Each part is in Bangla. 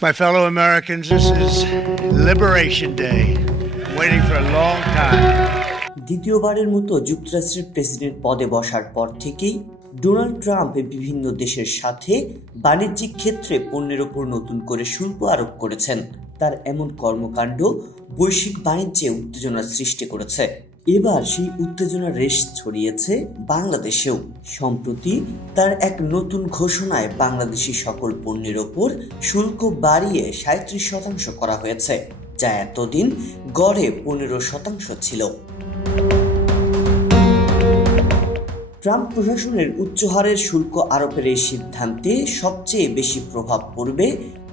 My fellow Americans, this is Liberation Day. Waiting for a long time. দ্বিতীয়বারের মতো যুক্তরাষ্ট্রের প্রেসিডেন্ট পদে বসার পর থেকেই ডোনাল্ড ট্রাম্প বিভিন্ন দেশের সাথে বাণিজ্যিক ক্ষেত্রে পণ্যের ওপর নতুন করে শুল্ক আরোপ করেছেন। তার এমন কর্মকাণ্ড বৈশ্বিক বাণিজ্যে উত্তেজনার সৃষ্টি করেছে। এবার সেই উত্তেজনার রেশ ছড়িয়েছে বাংলাদেশেও। সম্প্রতি তার এক নতুন ঘোষণায় বাংলাদেশি সকল পণ্যের ওপর শুল্ক বাড়িয়ে 37% করা হয়েছে, যা এতদিন গড়ে 15% ছিল। ট্রাম্প প্রশাসনের উচ্চহারের শুল্ক আরোপের এই সিদ্ধান্তে সবচেয়ে বেশি প্রভাব পড়বে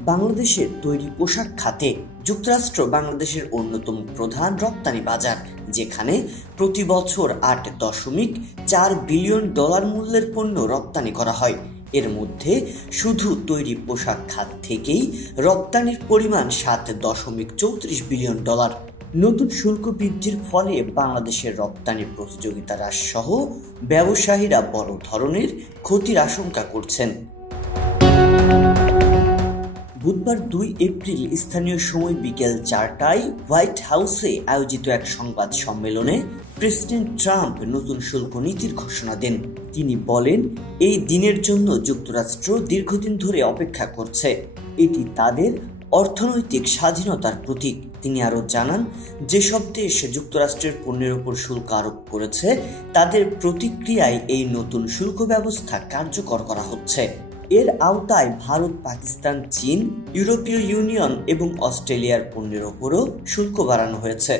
বাংলাদেশের তৈরি পোশাক খাতে। যুক্তরাষ্ট্র বাংলাদেশের অন্যতম প্রধান রপ্তানি বাজার, যেখানে প্রতি বছর $8.4 বিলিয়ন মূল্যের পণ্য রপ্তানি করা হয়। এর মধ্যে শুধু তৈরি পোশাক খাত থেকেই রপ্তানির পরিমাণ $7.34 বিলিয়ন। নতুন শুল্ক বৃদ্ধির ফলে বাংলাদেশের রপ্তানির প্রতিযোগিতা হ্রাস সহ ব্যবসায়ীরা বড় ধরনের ক্ষতির আশঙ্কা করছেন। বুধবার 2 এপ্রিল স্থানীয় সময় বিকেল 4টায় হোয়াইট হাউসে আয়োজিত এক সংবাদ সম্মেলনে প্রেসিডেন্ট ট্রাম্প নতুন শুল্ক নীতির ঘোষণা দেন। তিনি বলেন, এই দিনের জন্য যুক্তরাষ্ট্র দীর্ঘদিন ধরে অপেক্ষা করছে। এটি তাদের অর্থনৈতিক স্বাধীনতার প্রতীক। তিনি আরও জানান, যেসব দেশ যুক্তরাষ্ট্রের পণ্যের উপর শুল্ক আরোপ করেছে তাদের প্রতিক্রিয়ায় এই নতুন শুল্ক ব্যবস্থা কার্যকর করা হচ্ছে। এর আওতায় ভারত, পাকিস্তান, চীন, ইউরোপীয় ইউনিয়ন এবং অস্ট্রেলিয়ার পণ্যের ওপরও শুল্ক বাড়ানো হয়েছে।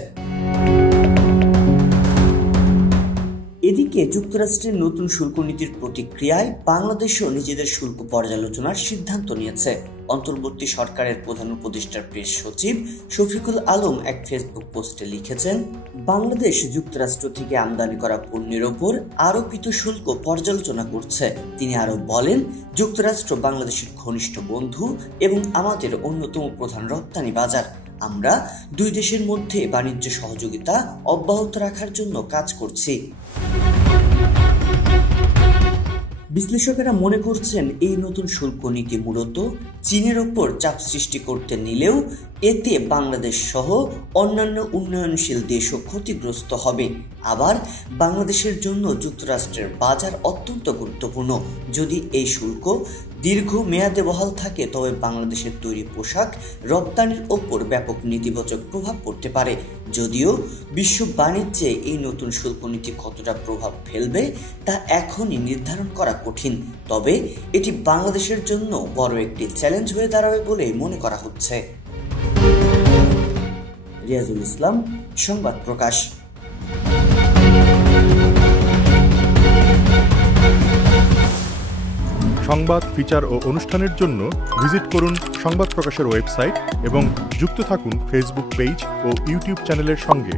এদিকে যুক্তরাষ্ট্রের নতুন শুল্ক নীতির প্রতিক্রিয়ায় বাংলাদেশও নিজেদের শুল্ক পর্যালোচনার সিদ্ধান্ত নিয়েছে। অন্তর্বর্তী সরকারের প্রধান উপদেষ্টার প্রেস সচিব শফিকুল আলম এক ফেসবুক পোস্টে লিখেছেন, বাংলাদেশ যুক্তরাষ্ট্র থেকে আমদানি করা পণ্যের ওপর আরোপিত শুল্ক পর্যালোচনা করছে। তিনি আরও বলেন, যুক্তরাষ্ট্র বাংলাদেশের ঘনিষ্ঠ বন্ধু এবং আমাদের অন্যতম প্রধান রপ্তানি বাজার। আমরা দুই দেশের মধ্যে বাণিজ্য সহযোগিতা অব্যাহত রাখার জন্য কাজ করছি। বিশ্লেষকেরা মনে করছেন, এই নতুন শুল্ক নীতি মূলত চীনের ওপর চাপ সৃষ্টি করতে নিলেও এতে বাংলাদেশ সহ অন্যান্য উন্নয়নশীল দেশও ক্ষতিগ্রস্ত হবে। আবার বাংলাদেশের জন্য যুক্তরাষ্ট্রের বাজার অত্যন্ত গুরুত্বপূর্ণ। যদি এই শুল্ক দীর্ঘ মেয়াদে বহাল থাকে তবে বাংলাদেশের তৈরি পোশাক রপ্তানির ওপর ব্যাপক নেতিবাচক প্রভাব পড়তে পারে। যদিও বিশ্ব বাণিজ্যে এই নতুন শুল্ক নীতি কতটা প্রভাব ফেলবে তা এখনই নির্ধারণ করা কঠিন, তবে এটি বাংলাদেশের জন্য বড় একটি চ্যালেঞ্জ হয়ে দাঁড়াবে বলে মনে করা হচ্ছে। রিয়াজুল ইসলাম, সংবাদ প্রকাশ। সংবাদ, ফিচার ও অনুষ্ঠানের জন্য ভিজিট করুন সংবাদ প্রকাশের ওয়েবসাইট এবং যুক্ত থাকুন ফেসবুক পেজ ও ইউটিউব চ্যানেলের সঙ্গে।